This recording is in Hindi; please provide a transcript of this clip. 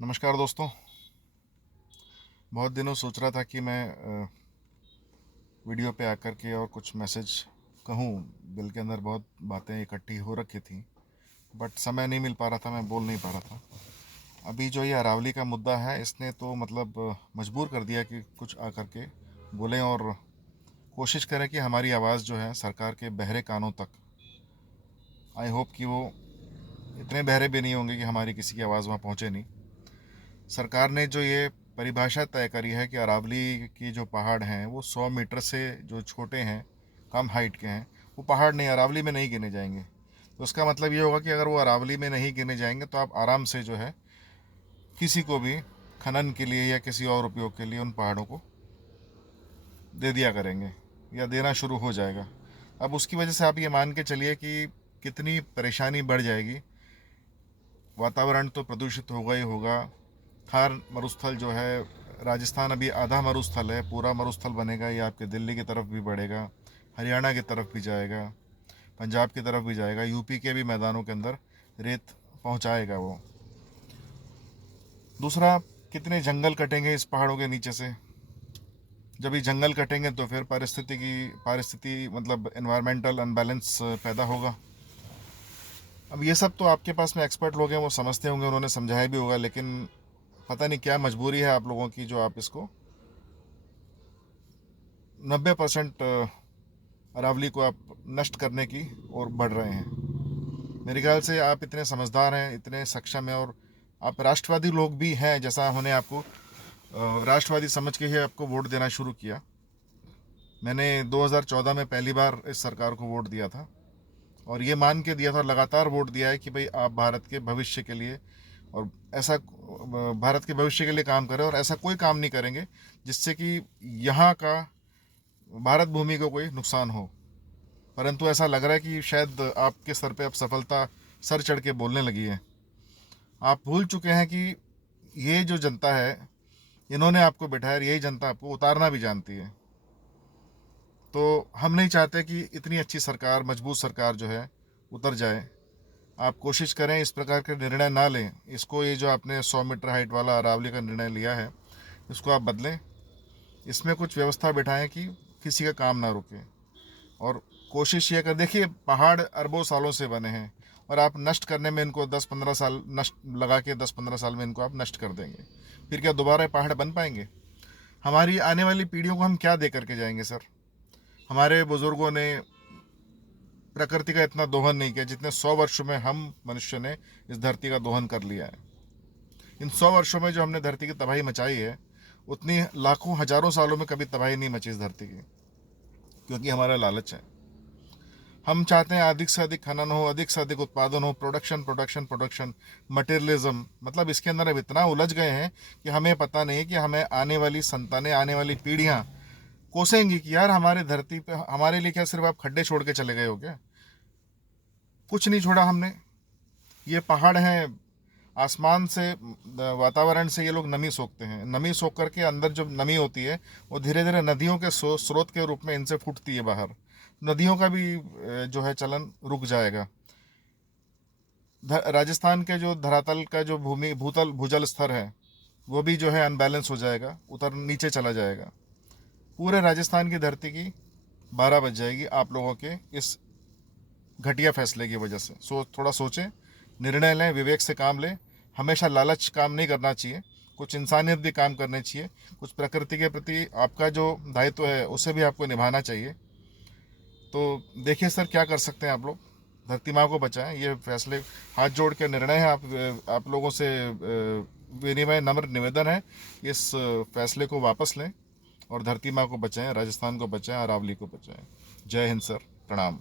नमस्कार दोस्तों। बहुत दिनों सोच रहा था कि मैं वीडियो पे आकर के और कुछ मैसेज कहूँ। दिल के अंदर बहुत बातें इकट्ठी हो रखी थी, बट समय नहीं मिल पा रहा था, मैं बोल नहीं पा रहा था। अभी जो ये अरावली का मुद्दा है, इसने तो मतलब मजबूर कर दिया कि कुछ आकर के बोलें और कोशिश करें कि हमारी आवाज़ जो है सरकार के बहरे कानों तक। आई होप कि वो इतने बहरे भी नहीं होंगे कि हमारी किसी की आवाज़ वहाँ पहुँचे नहीं। सरकार ने जो ये परिभाषा तय करी है कि अरावली की जो पहाड़ हैं वो 100 मीटर से जो छोटे हैं, कम हाइट के हैं, वो पहाड़ नहीं, अरावली में नहीं गिने जाएंगे। तो उसका मतलब ये होगा कि अगर वो अरावली में नहीं गिने जाएंगे तो आप आराम से जो है किसी को भी खनन के लिए या किसी और उपयोग के लिए उन पहाड़ों को दे दिया करेंगे या देना शुरू हो जाएगा। अब उसकी वजह से आप ये मान के चलिए कि कितनी परेशानी बढ़ जाएगी। वातावरण तो प्रदूषित होगा ही होगा। थार मरुस्थल जो है, राजस्थान अभी आधा मरुस्थल है, पूरा मरुस्थल बनेगा, ये आपके दिल्ली की तरफ भी बढ़ेगा, हरियाणा की तरफ भी जाएगा, पंजाब की तरफ भी जाएगा, यूपी के भी मैदानों के अंदर रेत पहुंचाएगा वो। दूसरा, कितने जंगल कटेंगे इस पहाड़ों के नीचे से। जब ये जंगल कटेंगे तो फिर पारिस्थिति मतलब एनवायरमेंटल अनबैलेंस पैदा होगा। अब ये सब तो आपके पास में एक्सपर्ट लोग हैं, वो समझते होंगे, उन्होंने समझाया भी होगा, लेकिन पता नहीं क्या मजबूरी है आप लोगों की जो आप इसको 90% अरावली को आप नष्ट करने की ओर बढ़ रहे हैं। मेरे ख्याल से आप इतने समझदार हैं, इतने सक्षम हैं, और आप राष्ट्रवादी लोग भी हैं, जैसा उन्होंने आपको राष्ट्रवादी समझ के ही आपको वोट देना शुरू किया। मैंने 2014 में पहली बार इस सरकार को वोट दिया था, और ये मान के दिया था, लगातार वोट दिया है कि भाई आप भारत के भविष्य के लिए और ऐसा भारत के भविष्य के लिए काम करें, और ऐसा कोई काम नहीं करेंगे जिससे कि यहाँ का भारत भूमि को कोई नुकसान हो। परंतु ऐसा लग रहा है कि शायद आपके सर पे अब सफलता सर चढ़ के बोलने लगी है। आप भूल चुके हैं कि ये जो जनता है, इन्होंने आपको बिठाया, यही जनता आपको उतारना भी जानती है। तो हम नहीं चाहते कि इतनी अच्छी सरकार, मजबूत सरकार जो है, उतर जाए। आप कोशिश करें इस प्रकार के निर्णय ना लें इसको। ये जो आपने 100 मीटर हाइट वाला अरावली का निर्णय लिया है, इसको आप बदलें। इसमें कुछ व्यवस्था बिठाएं कि किसी का काम ना रुके। और कोशिश ये कर देखिए, पहाड़ अरबों सालों से बने हैं, और आप नष्ट करने में इनको 10-15 साल नष्ट लगा के 10-15 साल में इनको आप नष्ट कर देंगे, फिर क्या दोबारा ये पहाड़ बन पाएंगे? हमारी आने वाली पीढ़ियों को हम क्या दे करके जाएंगे सर? हमारे बुजुर्गों ने प्रकृति का इतना दोहन नहीं किया जितने 100 वर्षों में हम मनुष्य ने इस धरती का दोहन कर लिया है। इन 100 वर्षों में जो हमने धरती की तबाही मचाई है, उतनी लाखों हजारों सालों में कभी तबाही नहीं मची इस धरती की, क्योंकि हमारा लालच है। हम चाहते हैं अधिक से अधिक खनन हो, अधिक से अधिक उत्पादन हो, प्रोडक्शन प्रोडक्शन प्रोडक्शन, मटेरियलिज्म। मतलब इसके अंदर अब इतना उलझ गए हैं कि हमें पता नहीं कि हमें आने वाली संतानें, आने वाली पीढ़ियां कोसेंगी कि यार हमारे धरती पे हमारे लिए क्या सिर्फ आप खड्डे छोड़ के चले गए हो क्या? कुछ नहीं छोड़ा हमने। ये पहाड़ हैं, आसमान से, वातावरण से ये लोग नमी सोखते हैं। नमी सोख करके अंदर जो नमी होती है, वो धीरे धीरे नदियों के स्रोत के रूप में इनसे फूटती है बाहर। नदियों का भी जो है चलन रुक जाएगा। राजस्थान के जो धरातल का जो भूतल भूजल स्तर है, वो भी जो है अनबैलेंस हो जाएगा, उतर नीचे चला जाएगा। पूरे राजस्थान की धरती की 12 बज जाएगी आप लोगों के इस घटिया फैसले की वजह से। थोड़ा सोचें, निर्णय लें, विवेक से काम लें। हमेशा लालच काम नहीं करना चाहिए, कुछ इंसानियत भी काम करने चाहिए। कुछ प्रकृति के प्रति आपका जो दायित्व है उसे भी आपको निभाना चाहिए। तो देखिए सर, क्या कर सकते हैं आप लोग, धरती माँ को बचाएं। ये फैसले हाथ जोड़ के निर्णय है, आप लोगों से विनिमय नम्र निवेदन है, इस फैसले को वापस लें और धरती माँ को बचाएं, राजस्थान को बचाएं, अरावली को बचाएं। जय हिंद सर, प्रणाम।